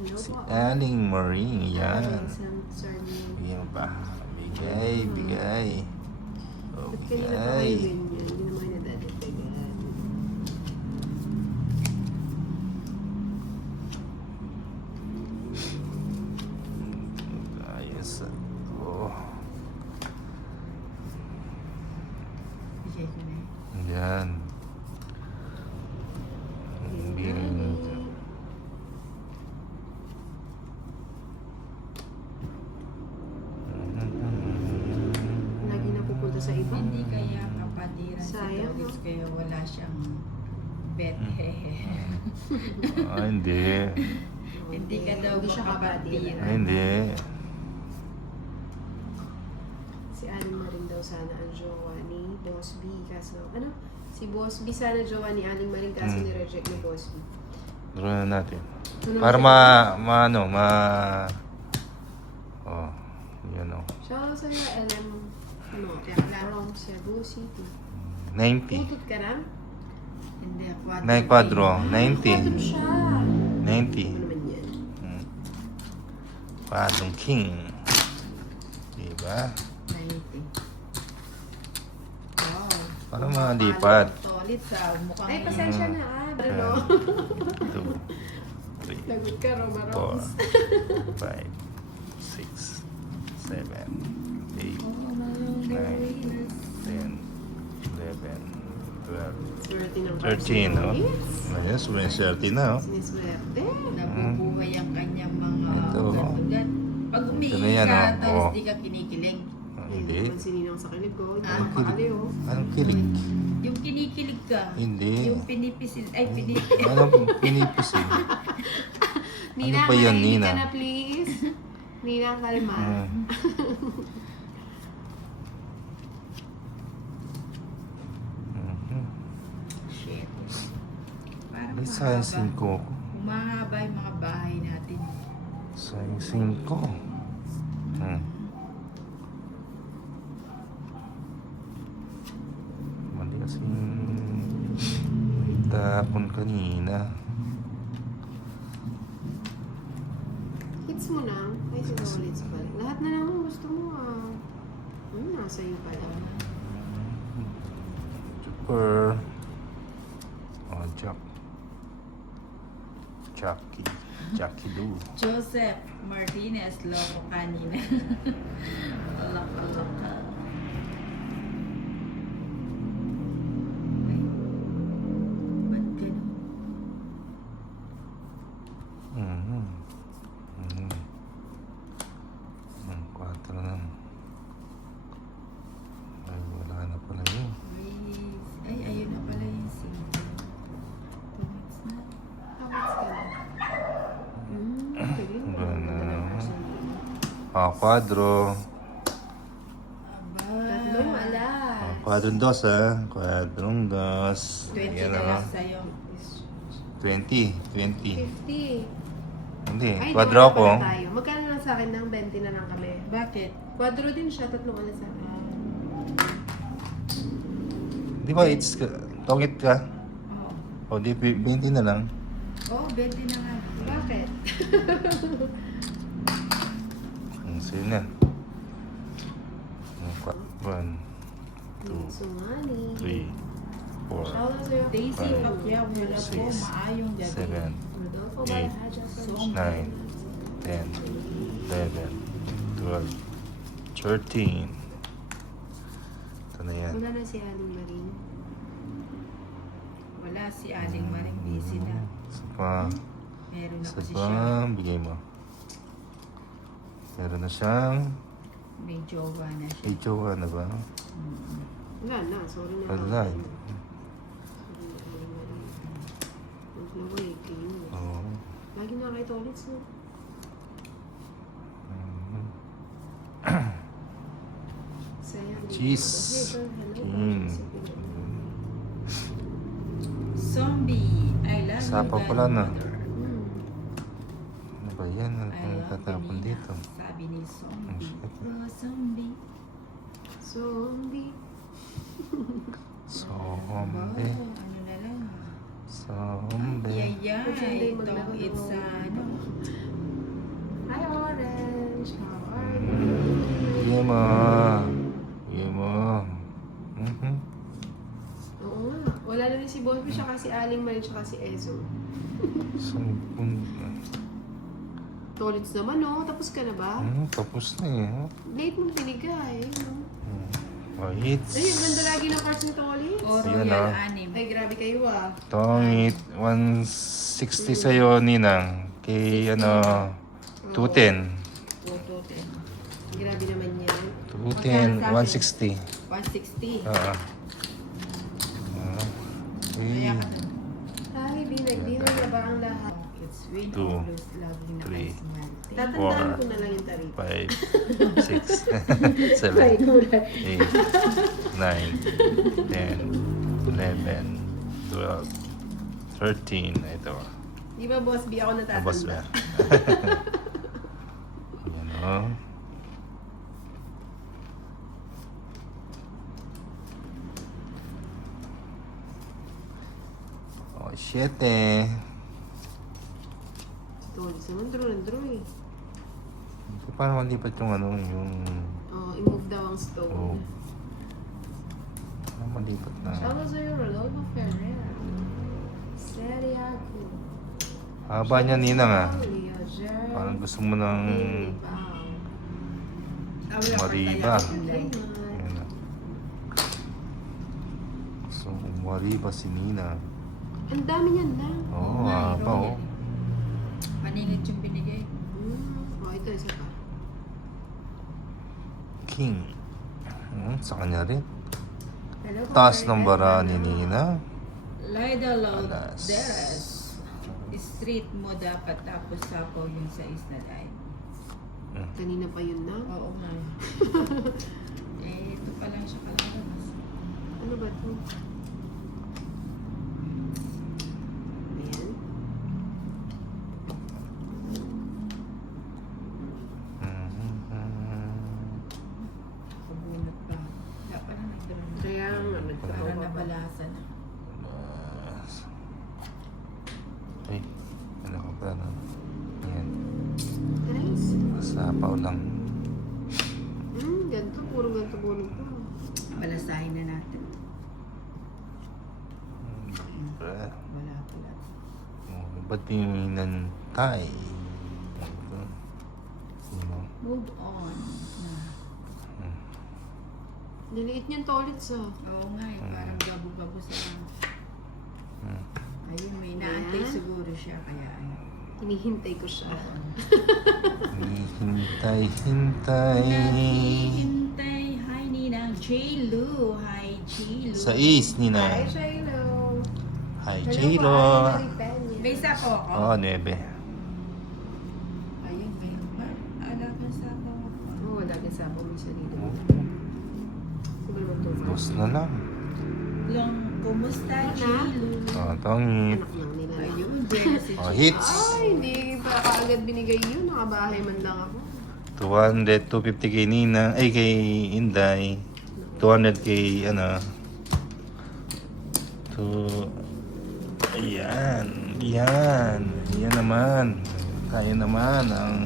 Hello Si po. Aling Marie, yan. Isang sardine. Bigyan pa. Bigay, bigay. Oh, Ba't kanina pa bigay. kayo ganyan? Hindi naman kayo nadadagdagan. Ayos. Oh, Bigay ko na eh. yan. Bigyan. Lagi napupunta sa iba. Hindi kaya kapatiran sa Sayang, Dogits no? kaya wala siyang bet. Ah, hindi. Hindi ka daw Hindi siya makapatiran. kapatiran. Ah, hindi. Si Aling Maring daw sana ang jowa ni Boss B. Kaso, ano? Si Boss B sana jowa ni Aling Maring kaso ni-reject ni Boss B. Duro na natin. Ano Para siya? ano, oh, yan o. Siya sa'yo, LM, ano, Teclarong, Cebu City. 90. Putut ka na? Hindi, Nine quadro. Quadro 90. siya. 90. Ano naman yan? Quadrong King. Diba? 90. Wow. Para mga lipat. Tolit sa mukhang Ay, pasensya na Ano? 2, 3, Lagot ka, Roma 4, Rose. 5, 6, 7, 8, Oh, my 9, 10, 11, 12, Swerte ng 13, no? Yes. Ayan, sumiswerte na, oh. Siniswerte. nabubuhay ang kanyang mga Ito. ugat. Pag Ito umiiyak na yan, ka, oh. tapos Oh. di ka kinikilig. Hindi. Hindi. Sininang sa kilig ko. Hindi Ah, ko pakali, oh. Anong kilig? Yung kinikilig ka. Hindi. Yung pinipisil. Ay, Anong pinipisil? Nina, ba yan, manahimik Nina? ka na, please. Nina, kalma. Ah. Mhm. Shit. Parang Ay, sayang 5 ko. Humahaba yung mga bahay natin. Sayang 5. Mali kasi tapon kanina. Hits mo na. Ay, sino hits pala. Lahat na naman gusto mo, ah. Nasa iyo pala. Super. Oh, Jackie Lou. Joseph Martinez, loko kanina. Alak-alak ka. Ay, ba't ganun? Mhm. Mhm. 4 na. Ay, wala na pala yun. Ay, ayun na pala yung single. 2 minutes na. Habits ka na. Galing. Wala na. Ganda ng person. Quadro. Aba. Tatlong alas. Quadrong dos, ah. Quadrong dos. 20 Yan, na ah. lang sa'yo. 20. 50. Hindi, Ay, quadro nawala ako. pala tayo. Magkano lang sa akin ng 20 na lang kami? Bakit? Quadro din siya, tatlong alas sa akin. Di ba, tongit ka? Oo. O, di, 20 na lang. Oh, 20 na nga. Bakit? Sige na. 1, 2, Sumali. 3, 4, Shoutout sa'yo. Daisy Five, Pacquiao, wala po, six, maayong gabi. 7, Rodolfo 8, Balahaja from 9, 10, 11, 12, 13. Ito na yan. Wala na si Aling Maring. Wala si Aling Maring busy na. Isa pa. Meron na Isa kasi pa. siya. Bigay mo. Meron na siyang May jowa na siya. may jowa na ba? Wala na, sorry na. Wala. Sorry na, Aling Maring. Naglaway, kayo. Oo. Lagi na kayo ulit, no? Sayang. Cheese. King. Zombie, I love Sapa you, pala na. Godmother. Ano ba yan? Ano I love tatapon you, dito? Sabi ni Zombie. Ang shit. Oh, Zombie. Zombie. Zombie. Ano na lang. Zombie. Yayay. Sunday Itong maglaro. it's ano. si Boss B, siya si Aling Marin, siya si Ezo. Sampun. Tolits naman, no? Tapos ka na ba? Tapos na eh. Late mong binigay, no? Hits. Ay, ang ganda lagi ng cards ni Tolits. O Ayan, Royal ah. Anim. Ay, grabe kayo ah. Tongit, 160 sa'yo, Ninang. Kay, 60. ano, 210. O 210. Grabe naman yan. 210, 160. 160. Oo. Kaya Okay. ka na. Ay, binag-dinner na ba ang lahat? It's win Two, or lose, lovely na three, karismante. Tatandaan Four. ko na lang yung tarifa. 5, 6, 7, Ay, kulay. 8, 9, 10, 11, 12, 13. Ito. Di ba, Boss B, ako natatanda? Abas ba? Yan o. Oh, 7. Tolits naman, draw eh. So, paano malipat yung ano, yung... Oh, i-move daw ang stone. Oh. Paano malipat na? Siya sa'yo, Rodolfo Ferrer. Seriaco. Haba niya, Ninang ah. Leo Jer. Parang gusto mo ng... Mariba. Ayan na. Gusto mong mariba si Nina. Ang dami niyan lang. Oo, haba oh. Maningit yung binigay. Oh, ito isa pa. King. Sa kanya rin. Hello, Taas Ferrer. ng bara ni Nina. Lida Alas. Lauderes. Street mo dapat tapos sapaw yung sa isna dahil. Kanina pa yun na. Oo nga. Ito pa lang siya kalabas. Ano ba ito? Ayan. Kabunot pa. Kaya pala nagkaroon. Kaya nga, Para nagtrabaho pa. nabalasa na. Ay, ano ka pa na? Yan. Nice. Sapaw lang. Ganito. Puro ganito bunod ko. Balasahin na natin. Bra. Wala pala. Ba't tinintay? Sino? Move on. Na. Niliit niyan tolits ah. Oo nga eh. Parang gabo-gabo sa... Hmm. Ayun, may naantay Ayan. siguro siya. Kaya ano. Hinihintay ko siya. Hintay, hintay. Naghihintay. Hi, Ninang J-Lu. Hi, J-Lu. Sa is, Hi, Nina. Shiloh. Hi, Hello J-Lo. po, Ari Peña. May sako ako. Oo, 9. Ayun, may alagang sako ako. Oh, wala din sa ako may sarili. Siguro lang to. Dos na lang. Long, kumusta, J-Lu? Oh, tongit. Anak lang nila. Ayun, jersey. Oh, hits. Ay, hindi pa kaagad binigay yun. Nakabahay man lang ako. 200, 250 kay Nina. Ay, kay Inday. 200 kay, ano. Ayan. Yan. Yan naman. Kaya naman ang